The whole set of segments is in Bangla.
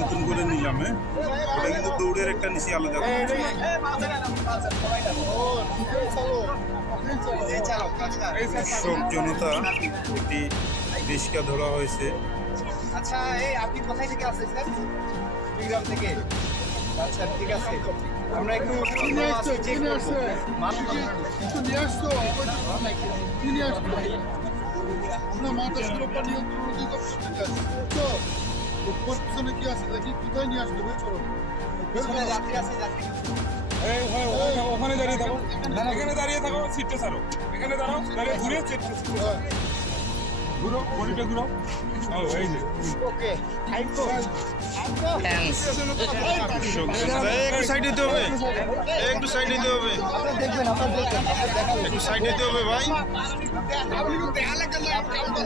নতুন করে নিলাম। ওটা কিন্তু দৌড়ের একটা নিচে আলাদা। কৃষক জনতা একটি রিস্কা ধরা হয়েছে। আচ্ছা, এই আপনি কোথায় থেকে আসছেন? কুড়িগ্রাম থেকে। আচ্ছা, ঠিক আছে, আমরা একটু নিয়ে আসছো আপনার মাথা সুরক্ষা নিয়ন্ত্রণ অধিদপ্তর থেকে আছে তো উপর পিছনে কি আছে দেখি কোথায় নিয়ে আসবে চলো যাত্রী আছে, যাত্রী ওখানে দাঁড়িয়ে থাকো, এখানে দাঁড়িয়ে থাকো, সিটটা ছাড়ো, এখানে দাঁড়াও, দাঁড়িয়ে ঘুরে সিটটা ঘুরো, বডিটা ঘুরো। ও এই যে ওকে, একটু সাইড দিতে হবে, একটু সাইড দিতে হবে, দেখবেন একটু সাইড দিতে হবে ভাই।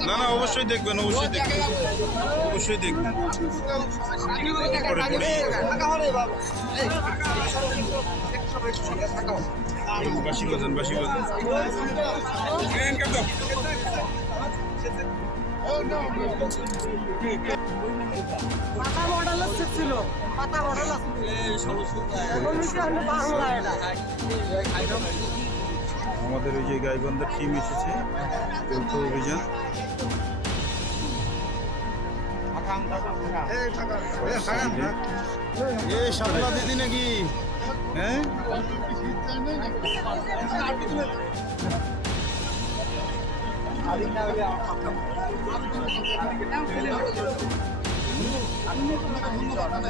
না না, অবশ্যই দেখবেন, অবশ্যই দেখবেন, অবশ্যই দেখবেন। পরে পরে বাসি বাজান, বাসি বাজান। পাতা মডেল ছিল, পাতা মডেল আমাদের ওই যে গাইবান্ধার টিম এসেছে, যৌথ অভিযান। সাপলা দিদি নাকি? হ্যাঁ,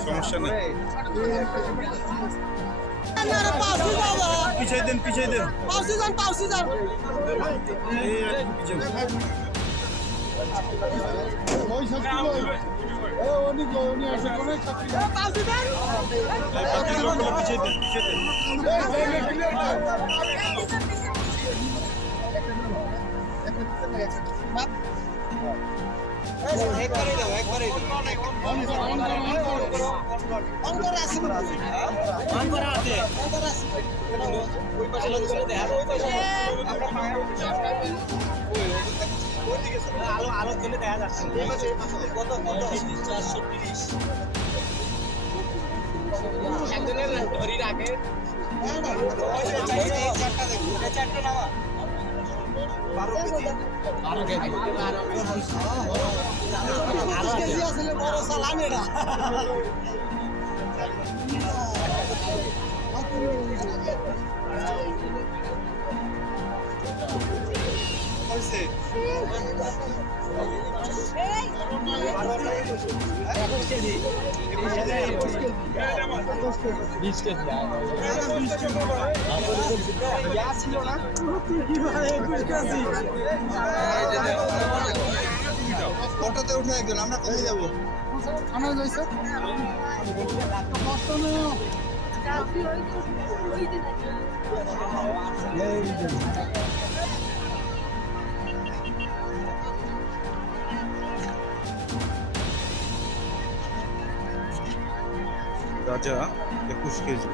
সমস্যা নেই, পিছাই দেন, পিছাই দেন, এই একটু পিছাই দেন। ওই ছাত্রী অনেক উনি আসে অনেক ছাত্রী পিছাই দেন, পিছাই দেন। একবারেই দাও, একবারেই দাও। ওই পাশে লোক চলে দেখা যায়, ওই পাশে আলো আলো চলে দেখা যাচ্ছে। কত কত 430 একজনের ধরি রাখে। চারটা দেখো, চারটা নামা 12 কেজি আসলে বড় সালান এটা। ফটোতে উঠে একজন, আমরা কোথায় যাবো? থানায় যাইছে কষ্ট নেই গাঁজা 21 কেজি।